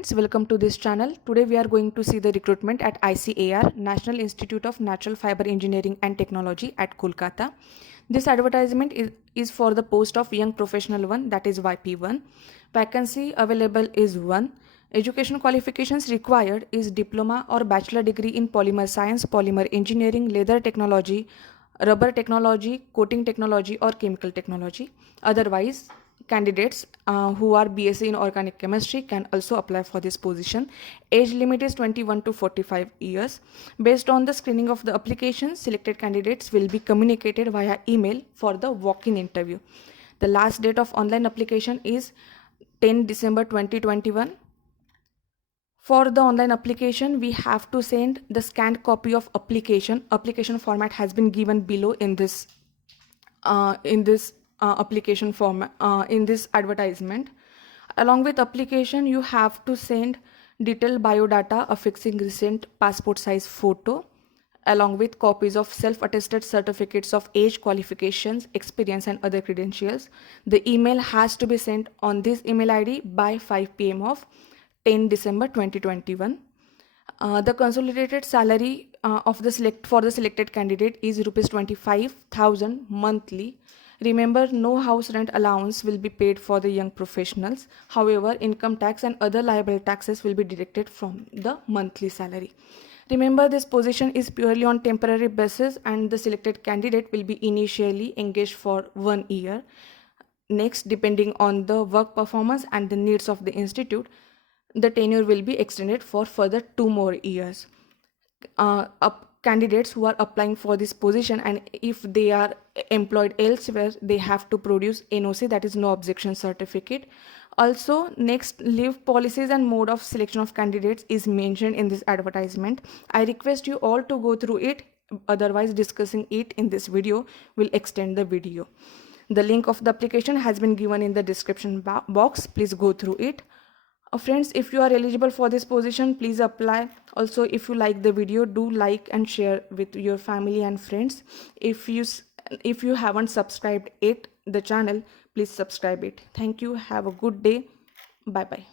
Friends, welcome to this channel. Today we are going to see the recruitment at ICAR, National Institute of Natural Fiber Engineering and Technology at Kolkata. This advertisement is for the post of young professional 1, that is YP1. Vacancy available is 1. Education qualifications required is diploma or bachelor degree in polymer science, polymer engineering, leather technology, rubber technology, coating technology or chemical technology. Otherwise, candidates who are BSc in organic chemistry can also apply for this position. Age limit is 21 to 45 years. Based on the screening of the application, selected candidates will be communicated via email for the walk-in interview. The last date of online application is 10 December 2021. For the online application, we have to send the scanned copy of application. Application format has been given below in this application form in this advertisement. Along with application, you have to send detailed biodata affixing recent passport size photo, along with copies of self-attested certificates of age, qualifications, experience and other credentials. The email has to be sent on this email ID by 5 p.m. of 10 December 2021. The consolidated salary for the selected candidate is rupees 25,000 monthly. Remember, no house rent allowance will be paid for the young professionals. However, income tax and other liable taxes will be deducted from the monthly salary. Remember, this position is purely on temporary basis and the selected candidate will be initially engaged for 1 year. Next, depending on the work performance and the needs of the institute, the tenure will be extended for further 2 more years. Candidates who are applying for this position, and if they are employed elsewhere, they have to produce NOC, that is no objection certificate. Also, next, leave policies and mode of selection of candidates is mentioned in this advertisement. I request you all to go through it, otherwise discussing it in this video will extend the video. The link of the application has been given in the description box. Please go through it. Friends, if you are eligible for this position, please apply. Also, if you like the video, do like and share with your family and friends. If you haven't subscribed the channel, please subscribe it. Thank you. Have a good day. Bye bye.